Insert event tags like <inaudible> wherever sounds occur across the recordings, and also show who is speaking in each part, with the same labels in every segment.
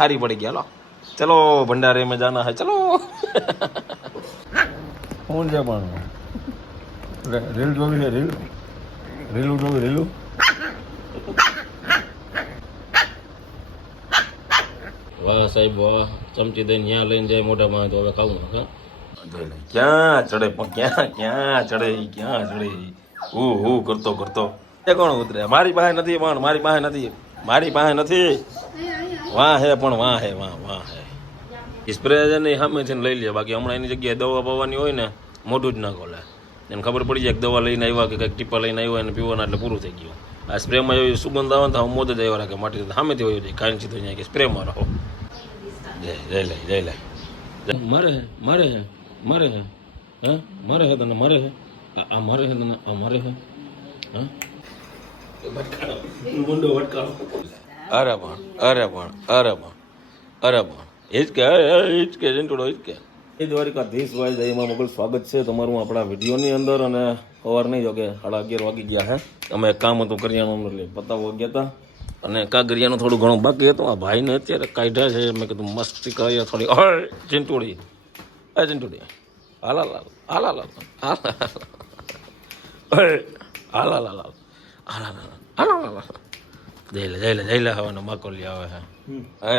Speaker 1: થારી પડી ગયા લો. ચલો ભંડારે મેં જાના હે ચલો.
Speaker 2: હું છે પણ? રીલ જોવી છે રીલ? રીલું જોવી રીલું?
Speaker 1: વાહ સાહેબ વાહ. ચમચી દઈને ત્યાં લઈને જાય મોઢા મોઢામાં તો હવે ખાવું હા ક્યાં ચડે ક્યાં ક્યાં ચડે ક્યાં ચડે હુ હુ કરતો કરતો. એ કોણ ઉતરે? મારી પાસે નથી પણ મારી પાસે નથી. મારી પાસે નથી. વાહ હે પણ વાહ હે વાહ વાહ હે. સ્પ્રે છે ને સામેથી લઈ લે. બાકી હમણાં એની જગ્યાએ દવા પાવાની હોય ને મોઢું જ ના ખોલે. એને ખબર પડી જાય કે દવા લઈને આવ્યા કે કંઈક ટીપા લઈને આવ્યા એને પીવાના એટલે પૂરું થઈ ગયું. આ સ્પ્રેમાં એવી સુગંધ આવે ને તો મોજ જ આવ્યા રાખે. માટી સામેથી હોય જાય કાંઈ સીધું જાય કે સ્પ્રેમાં રહો જય જય લે જય લે. મારે હે મારે હે મારે હે. હે? મારે હે તને મારે હે? આ મરે હે તને આ મારે હે? હા? મુંડો વટકાળો અરે પણ અરે પણ અરે પણ અરે પણ. એ જ કે એ જ કે જંટુડો એ જ કે. એ દ્વારિકાધીશ ભાઈ દહીંમાં મોકલ. સ્વાગત છે તમારું આપણા વિડીયોની અંદર અને સવાર નહીં જો કે સાડા અગિયાર વાગી ગયા હે. અમે કામ હતું કરિયાણું એટલે પતાવવા ગયા હતા. અને કાગરિયાનું થોડું ઘણું બાકી હતું. આ ભાઈને અત્યારે કાઢ્યા છે. મેં કીધું, મસ્તી કરીએ થોડી. હળ ચિંટુડી. હા ચિંટુડી. હાલા લાલ હાલા. લાલ હાલા હાલા. લાલ હાલા લાલ હાલા લાલ જઈ લે જઈ લે જઈ લે હવે માકોલી આવે છે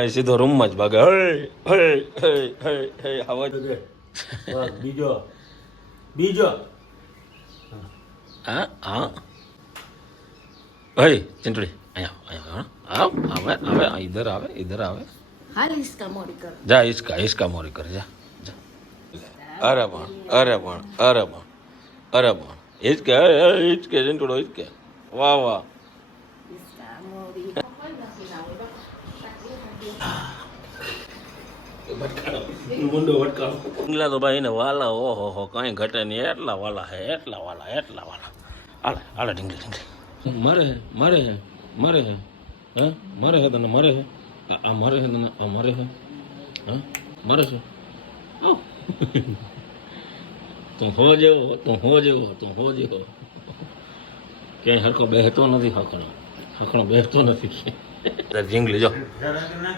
Speaker 1: એ સીધો રૂમમાં જ ભાગે હે હે હે હે હે આવા જ
Speaker 2: બીજો બીજો
Speaker 1: હા હા હે ચિંટડી અહીંયા આવ અહીંયા આવ આવે આવે ઇધર આવે ઇધર આવે
Speaker 3: હાલ હિસકા મોડી કર
Speaker 1: જા હિસકા હિસકા મોરી કર જા. અરે પણ અરે પણ અરે પણ અરે પણ હિચકે હિચકે ચિંટડો કે વાહ વાહ
Speaker 3: હિસકા મોડી
Speaker 1: ડુંગલા તો ભાઈ ને વાલા, ઓહો, હો, કઈ ઘટે નહીં. એટલા વાલા હે, એટલા વાલા એટલા વાલા. આલે હાલે ઢીંગલી ઢીંગલી. મારે હે મારે હે મારે હે. હે? મારે હે તને, મારે હે? આ મરે હે તને, આ મરે હે? હા? મારે છે. તું હો જેવો તું હો જેવો તું હો જેવો ક્યાંય હરકો બેહતો નથી હકણો હકણો બેહતો નથી. ઢીંગલી જો.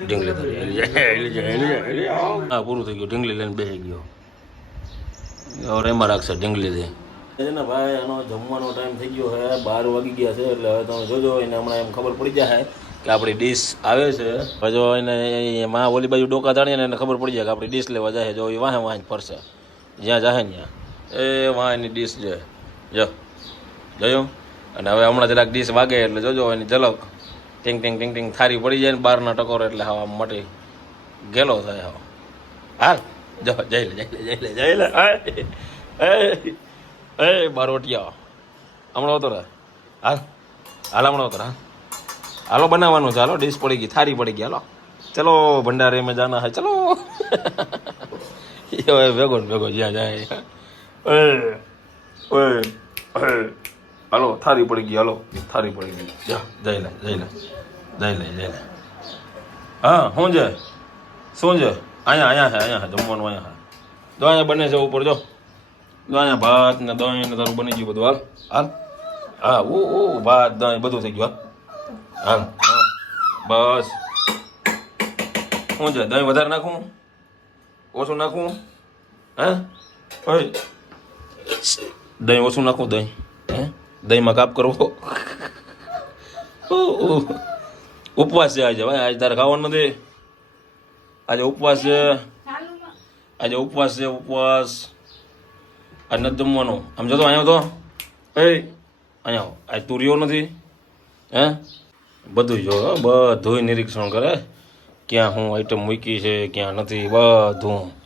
Speaker 1: ઢીંગલી તો હેલી જાય હેલી જાય હેલી જાય હેલી. હા. પૂરું થઈ ગયું. ઢીંગલી લઈને બેસી ગયો. હવે એમાં રાખશે ઢીંગલી દે. છે ને ભાઈ એનો જમવાનો ટાઈમ થઈ ગયો છે બાર વાગી ગયા છે એટલે હવે તમે જોજો, એને હમણાં એમ ખબર પડી જાય કે આપણી ડીશ આવે છે. જો એને માં ઓલી બાજુ ડોકા જાણીએ ને એને ખબર પડી જાય કે આપણી ડીશ લેવા જાય જો એ વાહે વાહ ફરશે. જ્યાં જાહે ત્યાં. એ વાહ એની ડીશ છે. જો. જોયું? અને હવે હમણાં જરાક ડીશ વાગે એટલે જોજો, એની ઝલક. ટીંગ ટીંગ ટીંગ ટીંગ. થારી પડી જાય ને બહારના ટકોર એટલે હવા મટી ગેલો થાય હવા. હાલ, જો, જઈ લે જઈ લે જઈ લે જઈ લે. એ એ બારોટિયા હમણાં હતો રે હાલ હાલ હમણાં હતો હા. હાલો, બનાવવાનું છે. હાલો, ડીશ પડી ગઈ, થારી પડી ગઈ. હાલો. ચલો, ભંડારે મેં જાના હે ચલો. <laughs> એ ભેગો ભેગો જ્યાં જાય. ઓય ઓય ઓય હાલો થારી પડી ગઈ હાલો થારી પડી ગઈ. જા જઈ લે જઈ લે જઈ લે જઈ લે. હા શું છે? શું છે? અહીંયા અહીંયા છે અહીંયા છે જમવાનું અહીંયા છે. જો અહીંયા બને છે ઉપર જો. જો અહીંયા ભાત ને દહીં ને તારું બની ગયું બધું હાલ. હાલ. હા ઓ ઓ ભાત દહીં બધું થઈ ગયું હાલ. હાલ હા. બસ. શું છે દહીં વધારે નાખું? ઓછું નાખું? હે? ભાઈ દહીં ઓછું નાખું દહીં. દહીંમાં કાપ કરવો. ઉપવાસ છે આજે. ભાઈ, આજે તારે ખાવાનું નથી. આજે ઉપવાસ છે. આજે ઉપવાસ છે, ઉપવાસ. આજ નથી જમવાનું. આમ જતો અહીંયા તો. એ, અહીંયા. આજ તું રહ્યો નથી. હે? બધું જો બધું નિરીક્ષણ કરે. ક્યાં હું આઈટમ મૂકી છે, ક્યાં નથી, બધું.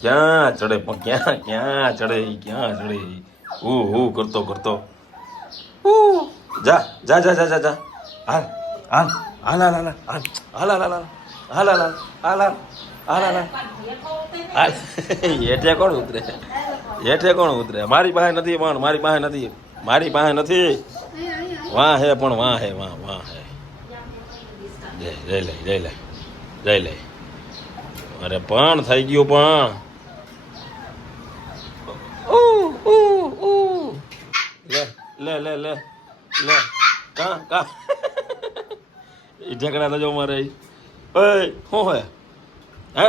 Speaker 1: ક્યાં ચડે પણ ક્યાં ક્યાં ચડે ક્યાં ચડે? હું હું કરતો કરતો. જા જા જા જા જા જા હાલ હાલ હાલ હાલ હાલ હાલ હાલ હાલ હાલ હાલ હાલ હાલ હાલ હેઠે કોણ ઉતરે હેઠે કોણ ઉતરે મારી પાસે નથી પણ મારી પાસે નથી મારી પાસે નથી વાહ હે પણ વાહ હે વાહ વાહ હે જય જય લે જય લે જય લે અરે પણ થઈ ગયું પણ લે લે લે લે. કા કા? એ ઢેકડા તો જો મારે ઓય શું હોય? હે?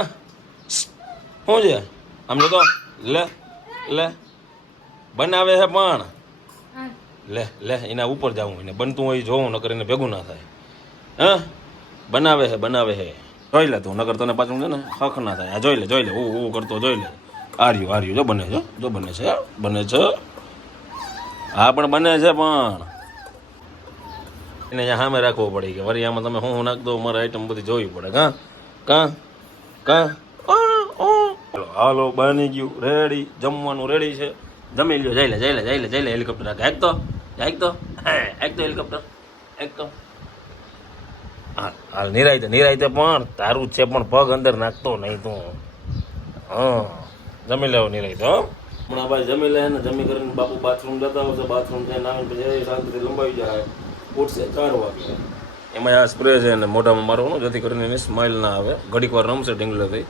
Speaker 1: શું છે? આમ જો તો. લે લે. બનાવે છે પણ. લે લે એના ઉપર જાવું એને. બનતું હોય જોવું નકર એને ભેગું ના થાય. હે? બનાવે છે બનાવે છે જોઈ લે તું નકર તને પાછું છે ને હક ના થાય. આ જોઈ લે જોઈ લે. હું હું કરતો જોઈ લે. આર્યું આર્યું. જો બને છે જો બને છે બને છે. હા પણ બને છે પણ. એને સામે રાખવો પડે કે વળી આમાં તમે હું નાખ દો મારે આઈટમ બધી જોવી પડે. કાં? કાં? કાં? હાલો હાલો બની ગયું. રેડી જમવાનું રેડી છે. જમી લ્યો જઈ લે જઈ લે જઈ લે જઈ લે હેલિકોપ્ટર રાખે. એક તો એક તો એક તો હેલિકોપ્ટર એક તો હાલ નિરાયતે નિરાયતે પણ તારું જ છે પણ પગ અંદર નાખતો નહીં તું. હા જમી લેવો નિરાયતો હો. હમણાં ભાઈ જમી લે ને જમી કરીને બાપુ બાથરૂમ જતા હોય છે બાથરૂમ જઈને આવીને પછી શાંતિથી લંબાવી જાય. ઉઠશે ચાર વાગે. એમાં આ સ્પ્રે છે ને મોઢામાં મારવાનું, જેથી કરીને એને સ્માઇલ ના આવે. ઘડીક વાર રમશે ઢીંગલે થઈ.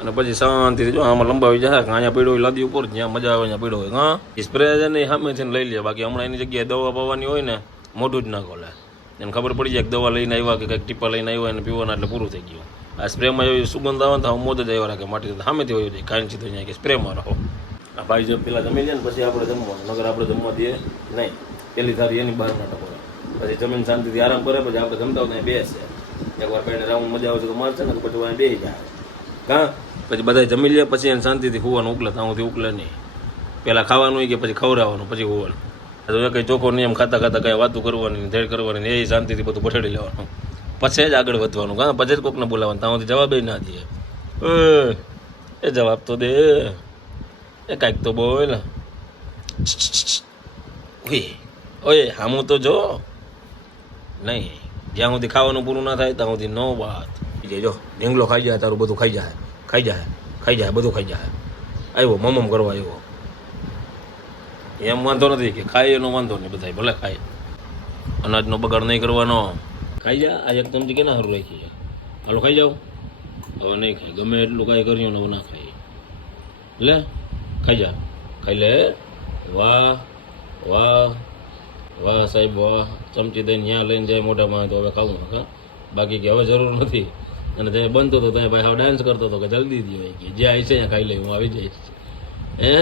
Speaker 1: અને પછી શાંતિથી જો આમાં લંબાવી જાય, કે અહીંયા પીડો લાદી ઉપર, જ્યાં મજા આવે ત્યાં પીડો હોય. હા, એ સ્પ્રે છે ને એ સામેથી લઈ લે. બાકી હમણાં એની જગ્યાએ દવા પાવાની હોય ને, મોઢું જ ના ખોલે. એને ખબર પડી જાય કે દવા લઈને આવ્યા કે કંઈક ટીપા લઈને આવ્યા, એને પીવાના એટલે પૂરું થઈ ગયું. આ સ્પ્રેમાં એવી સુગંધ આવે તો હું મોજ જ આવ્યા રાખે. માટી સામેથી હોય કાંઈ સીધો અહીંયા કે સ્પ્રે મારો આ ભાઈ જો પેલા જમી લે ને પછી આપણે જમવાનું નગર આપણે જમવા દઈએ નહીં. પેલી થારી એની બહાર ના ટકોરે પછી જમીન શાંતિથી આરામ કરે, પછી આપણે જમતા હોય બેસે. એકવાર બેઠે રાઉન્ડ મજા આવે છે તો મારશે ને તો પછી વાંહે બેસી જાય. કાં? પછી બધા જમી લે, પછી એને શાંતિથી હોવાનું ઉકલે ત્યાંથી ઉકલે નહીં. પહેલાં ખાવાનું કે પછી ખવડાવવાનું, પછી હોવાનું. તો કંઈ ચોખ્ખો નિયમ ખાતા ખાતા કંઈ વાતું કરવાની ધેડ કરવાની એ શાંતિથી બધું પછાડી લેવાનું. પછી જ આગળ વધવાનું. કાં? પછી જ કોકને બોલાવવાનું ત્યાંથી જવાબ ના દે. એ જવાબ તો દે. એ કાંઈક તો બોલ ઓય ઓય હામું તો જો નહીં જ્યાં સુધી ખાવાનું પૂરું ના થાય ત્યાં સુધી નો વાત જે ઢીંગલો ખાઈ જાય તારું બધું ખાઈ જાય ખાઈ જાય ખાઈ જાય બધું ખાઈ જાય આવ્યો મમમ કરવા આવ્યો એમ વાંધો નથી કે ખાય એનો વાંધો નહીં બધા ભલે ખાય અનાજનો બગાડ નહીં કરવાનો ખાઈ જા આ એક કેના સારું રાખી છે હાલો ખાઈ જાઓ હવે નહીં ખાય ગમે એટલું કાંઈ કર્યું ને હવે ના ખાય લે ખાઈ જા ખાઈ લે વાહ વાહ વાહ સાહેબ વાહ ચમચી દઈને ત્યાં લઈને જાય મોઢામાં તો હવે ખાવું હા બાકી કે હવે જરૂર નથી. અને ત્યાં બનતો હતો ત્યાં ભાઈ હવે ડાન્સ કરતો હતો કે જલ્દી દો કે. જ્યાં આવી છે ત્યાં ખાઈ લે, હું આવી જઈશ. હે?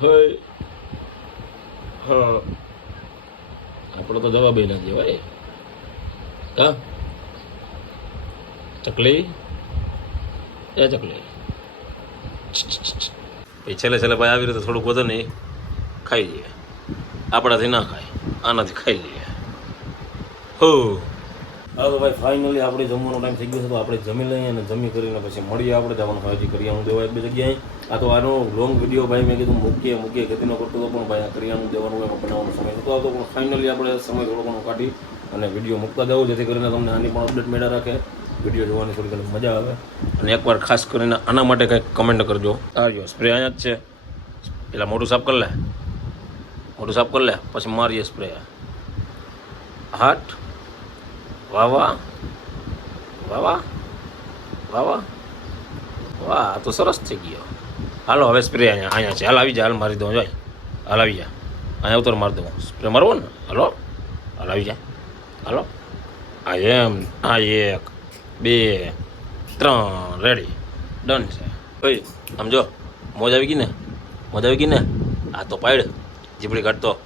Speaker 1: હોય હા. આપણો તો જવાબ ના દે ભાઈ કા? ચકલી? એ ચકલી. પછી છેલ્લે છેલ્લે ભાઈ આવી રીતે થોડુંક વધે ને ખાઈ લઈએ આપણાથી ના ખાય, આનાથી ખાઈ લઈએ હો. હા તો ભાઈ ફાઇનલી આપણે જમવાનો ટાઈમ થઈ ગયો છે, તો આપણે જમી લઈએ અને જમી કરીને પછી મળીએ આપણે. જવાનું હજી કરીએ હું એક બે જગ્યાએ. આ તો આનો લોંગ વીડિયો ભાઈ મેં કીધું મૂકીએ મૂકીએ ખેતીનો કરતો હતો પણ ભાઈ આ કરિયાનું દેવાનું એમાં બનાવવાનો સમય નહોતો આવતો. પણ ફાઇનલી આપણે સમય થોડો ઘણો કાઢી અને વીડિયો મૂકતા જવું જેથી કરીને તમને આની પણ અપડેટ મેળા રાખે. વીડિયો જોવાની થોડી ઘણી મજા આવે. અને એકવાર ખાસ કરીને આના માટે કંઈક કમેન્ટ કરજો. આવ્યો સ્પ્રે અહીંયા જ છે. પેલા મોટું સાફ કરી લે. મોટું સાફ કરી લે, પછી મારીએ સ્પ્રે હાટ. વાવા વાહ. વાહ વાહ. તો સરસ થઈ ગયો. હાલો, હવે સ્પ્રે અહીંયા અહીંયા છે. હાલ આવી જા, હાલ મારી દઉં, જાય. હાલ આવી જા. અહીંયા ઉતર મારી દઉં. સ્પ્રે મારવો ને? હાલો. હાલ આવી જા. હાલો. આ એમ આ એક બે, ત્રણ રેડી ડન છે. ઓય સમજો મોજ આવી ગઈ ને? મોજ આવી ગઈ ને? આ તો પાડ જીપડી કાઢતો.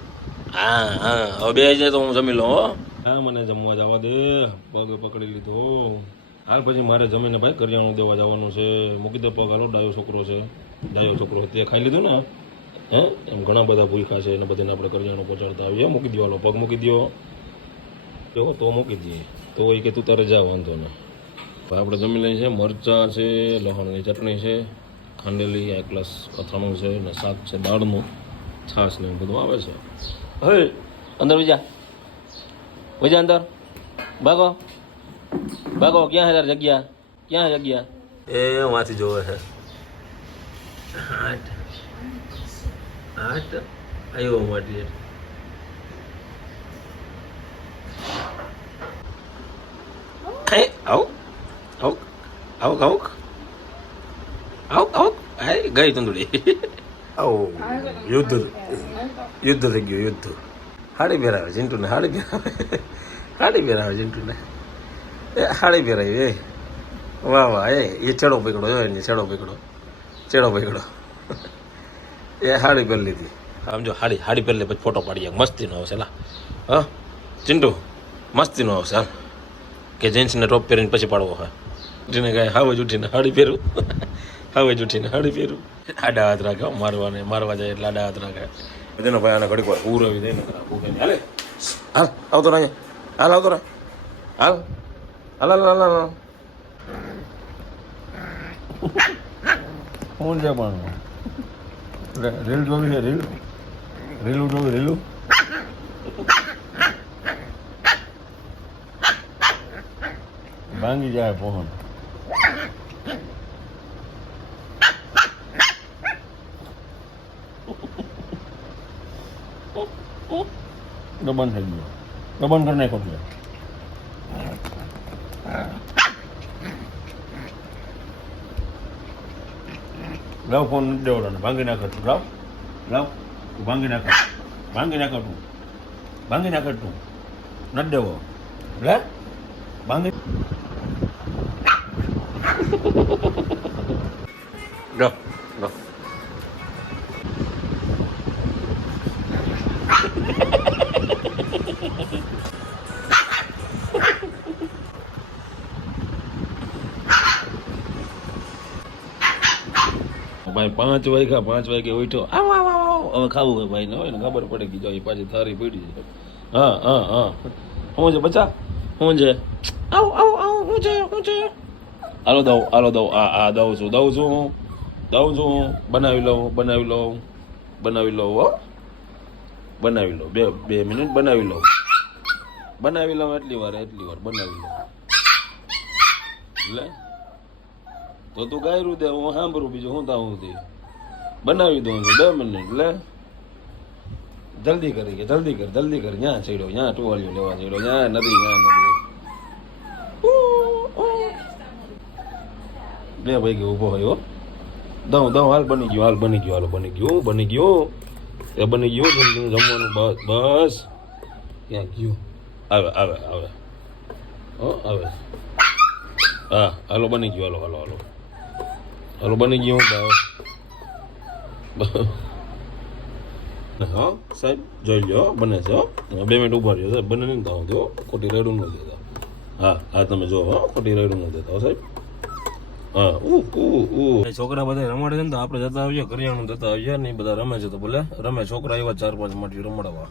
Speaker 1: હા હા, હવે બે જાય તો હું જમી લઉં, હો. હા, મને જમવા જવા દે. પગ પકડી લીધો. હાલ પછી મારે જમીને ભાઈ કરિયાણું દેવા જવાનું છે. મૂકી દે પગ. હાલો, ડાયો છોકરો છે. ડાયો છોકરો તે ખાઈ લીધું ને? હે? એમ ઘણા બધા ભૂખા છે. એને બધાને આપણે કરિયાણું પહોંચાડતા આવીએ. મૂકી દો હાલો, પગ મૂકી દો તો મૂકી દઈએ તો એ કે તું તારે જા, વાંધો ને. ભાઈ આપણે જમી લઈએ છે મરચાં છે લસણની ચટણી છે ખાંડેલી એક ગ્લાસ અથાણું છે અને શાક છે દાળનું છાશ ને બધું આવે છે. હવે અંદર બીજા બીજા અંદર. ભાગો. ભાગો ક્યાં હજાર જગ્યા? ક્યાં જગ્યા? એ વાંચી જોવે છે. આઠ. આઠ આવ્યો માટી હે આવ. આવ આવક આવક આવક આવક હે ગઈ તંદુડી આવ યુદ્ધ યુદ્ધ થઈ ગયું યુદ્ધ હાડી પહેરાવે ચિંટુને હાડી પહેરાવે હાડી પહેરાવે ચિંટુને એ હાડી પહેરાવી એ વાહ વાહ એ એ છેડો પકડો જો એને છેડો પકડો છેડો પકડો એ હાડી પહેરી લીધી આમ જો હાડી હાડી પહેરી લે પછી ફોટો પાડીએ મસ્તીનો આવશે લા હા ચિંટુ મસ્તીનો આવશે હાલ કે જેન્ટ્સને ટોપ પહેરીને પછી પાડવો હોય ઉઠીને કાંઈ હવે જ ઉઠીને હાડી પહેરું હાવ જ ઉઠીને હાડી પહેરું આડા હાથ રાખે મારવાને મારવા જાય એટલે આડા હાથ રાખે. તેનો ભાઈ આને ઘડીક વાર ઉરવી દઈને હાલે. હાલ આવતો રહે હાલ આવતો રહે. હાલ. હાલ હાલ હાલ હાલ
Speaker 2: કોણ છે પણ? રે- રીલ જોવી છે રીલ? રીલું જોવી રીલું ભાંગી જાય ફોન. દબન થઈ ગયો. દબન કરી નાખો એટલે લાવ ફોન દેવડાને. ભાંગી નાખે તું. લાવ. લાવ. તું ભાંગી નાખે. ભાંગી નાખે તું. ભાંગી નાખે તું. નથી દેવો. લે. ભાંગી.
Speaker 1: go ભાઈ પાંચ વાગ્યા, પાંચ વાગે ઉઠ્યો, આવ આવ આવ. હવે ખાવું હોય ભાઈ ને હોય ને, ખબર પડે કે જો એ પાછી થારી પડી છે. હા હા હા. શું છે, બચા? શું છે? આવ આવ આવ શું છે શું છે? હાલો દઉં હાલો દઉં, આ આ, દઉં છું દઉં છું હું, દઉં છું હું. બનાવી લઉં બનાવી લઉં બનાવી લઉં, હો. બનાવી લઉં, બે બે મિનિટ બનાવી લઉં. બનાવી લઉં એટલી વાર એટલી વાર, બનાવી લઉં. લે. તો તું ગાયરું દે, હું સાંભળું બીજું હું તાવું દે બનાવી દઉં છું બે મિનિટ, લે. જલ્દી કરી જલ્દી કર જલ્દી કર. ત્યાં ચડ્યો ત્યાં ટુવાલિયો લેવા ચડ્યો ત્યાં નથી ત્યાં નદી. બે ભાઈ ઊભો હોય દઉં દઉં, હાલ બની ગયું, હાલ બની ગયું, હાલ બની ગયું બની ગયું એ બની ગયું જેમ જેમ જમવાનું, બસ બસ. ક્યાં ગયું? આવે આવે આવે. હો, આવે. હા, હાલો, બની ગયું, હાલો હાલો હાલો. હાલો બની ગયું બસ હા સાહેબ જોઈ લો બને છે હો બે મિનિટ ઊભા રહ્યો સાહેબ બને નહીં તો દો ખોટી રેડું ન દેતા હા હા તમે જો હો ખોટી રેડું ન દેતા હો સાહેબ હા ઉ ઉ ઉ છોકરા બધા રમાડે છે ને તો આપણે જતા આવીએ કરિયાણું જતા આવીએ ને બધા રમે છે તો બોલે રમે છોકરા એવા ચાર પાંચ માટે રમાડવા